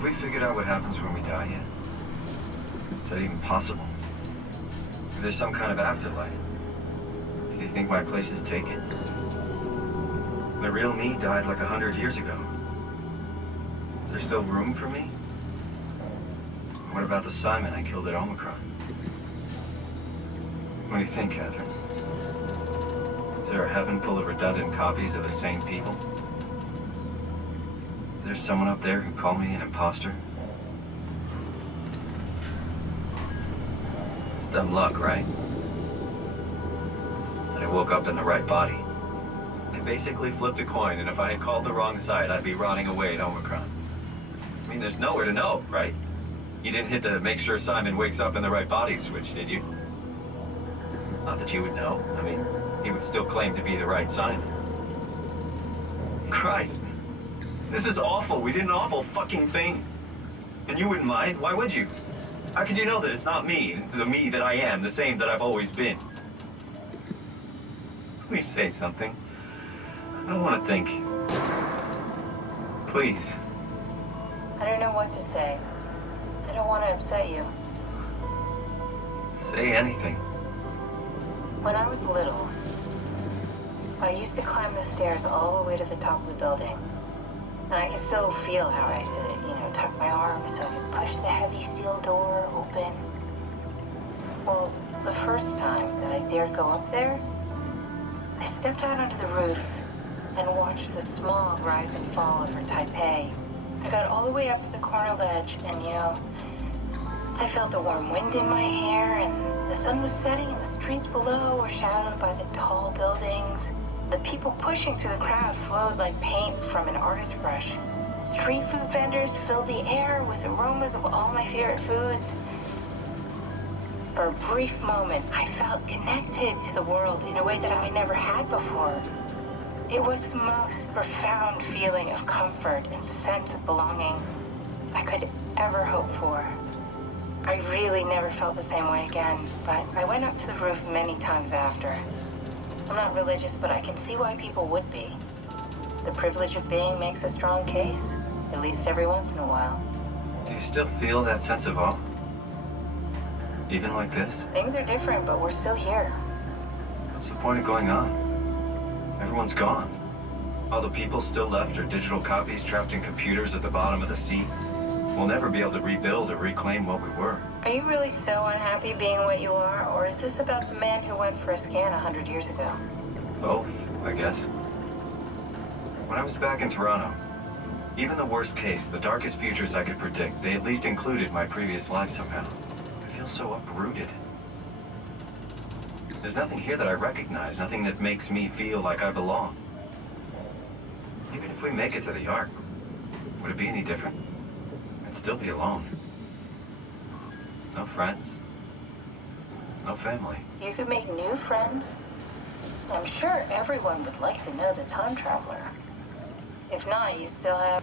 Have we figured out what happens when we die yet? Is that even possible? If there's some kind of afterlife, do you think my place is taken? The real me died like 100 years ago. Is there still room for me? What about the Simon I killed at Omicron? What do you think, Catherine? Is there a heaven full of redundant copies of the same people? Is there someone up there who called me an imposter? It's dumb luck, right? That I woke up in the right body. I basically flipped a coin, and if I had called the wrong side, I'd be rotting away at Omicron. I mean, there's nowhere to know, right? You didn't hit the make sure Simon wakes up in the right body switch, did you? Not that you would know. I mean, he would still claim to be the right Simon. Christ. This is awful. We did an awful fucking thing. And you wouldn't mind? Why would you? How could you know that it's not me, the me that I am, the same that I've always been? Please say something. I don't want to think. Please. I don't know what to say. I don't want to upset you. Say anything. When I was little, I used to climb the stairs all the way to the top of the building. And I can still feel how I had to, tuck my arms so I could push the heavy steel door open. Well, the first time that I dared go up there, I stepped out onto the roof and watched the smog rise and fall over Taipei. I got all the way up to the corner ledge and, I felt the warm wind in my hair, and the sun was setting and the streets below were shadowed by the tall buildings. The people pushing through the crowd flowed like paint from an artist's brush. Street food vendors filled the air with aromas of all my favorite foods. For a brief moment, I felt connected to the world in a way that I never had before. It was the most profound feeling of comfort and sense of belonging I could ever hope for. I really never felt the same way again, but I went up to the roof many times after. I'm not religious, but I can see why people would be. The privilege of being makes a strong case, at least every once in a while. Do you still feel that sense of awe? Even like this? Things are different, but we're still here. What's the point of going on? Everyone's gone. All the people still left are digital copies trapped in computers at the bottom of the sea. We'll never be able to rebuild or reclaim what we were. Are you really so unhappy being what you are, or is this about the man who went for a scan 100 years ago? Both, I guess. When I was back in Toronto, even the worst case, the darkest futures I could predict, they at least included my previous life somehow. I feel so uprooted. There's nothing here that I recognize, nothing that makes me feel like I belong. Even if we make it to the Ark, would it be any different? I'd still be alone. No friends. No family. You could make new friends. I'm sure everyone would like to know the time traveler. If not, you still have